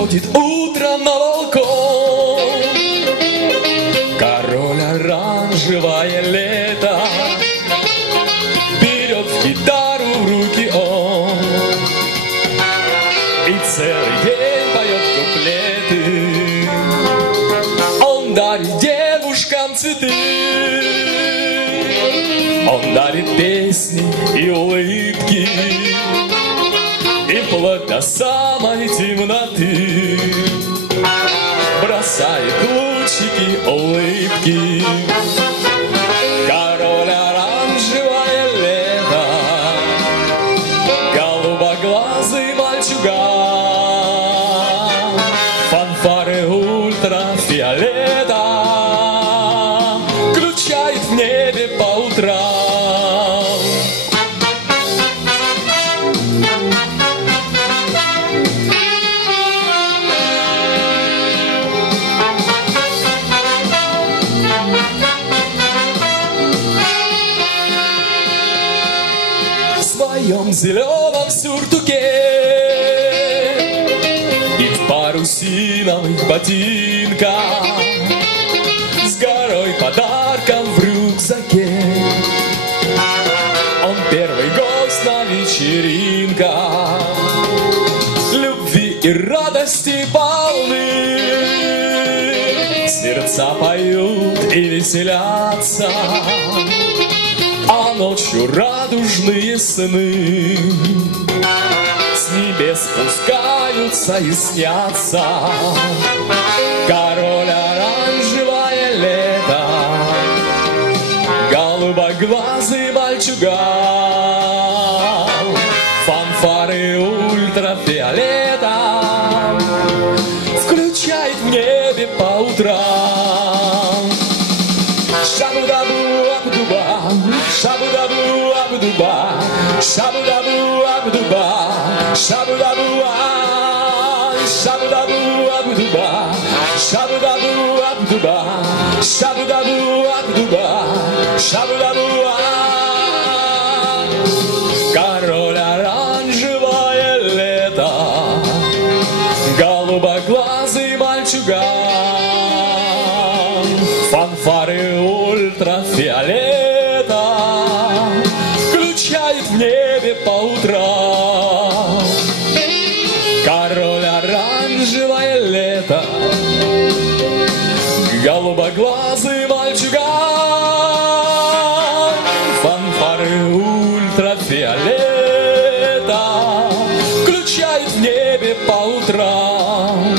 выходит утром на балкон. Король оранжевое лето, берет гитару в руки он и целый день поет куплеты. Он дарит девушкам цветы, он дарит песни и улыбки, и вплоть до самой темноты бросает лучики улыбки. Король оранжевое лето, голубоглазый мальчуган, фанфары ультрафиолета включает в небе по утрам. В своем зеленом сюртуке и в парусиновых ботинках, с горой подарков в рюкзаке, он первый гость на вечеринках. Любви и радости полны, сердца поют и веселятся, а ночью радужные сны с небес спускаются и снятся. Король оранжевое лето, голубоглазый мальчуган, фанфары ультрафиолета включает в небе по утрам. Шабу-дабу-абдуба, шабу-дабу-абдуба, шабу-дабу-абдуба, шабу-дабу-а, шабу-дабу-абдуба, шабу-дабу-абдуба, шабу-дабу-абдуба, шабу-дабу-а. Король оранжевое лето, голубоглазый мальчуган, фанфары ультрафиолета включает в небе по утрам. Король оранжевое лето, голубоглазый мальчуган, фанфары ультрафиолета включает в небе по утрам.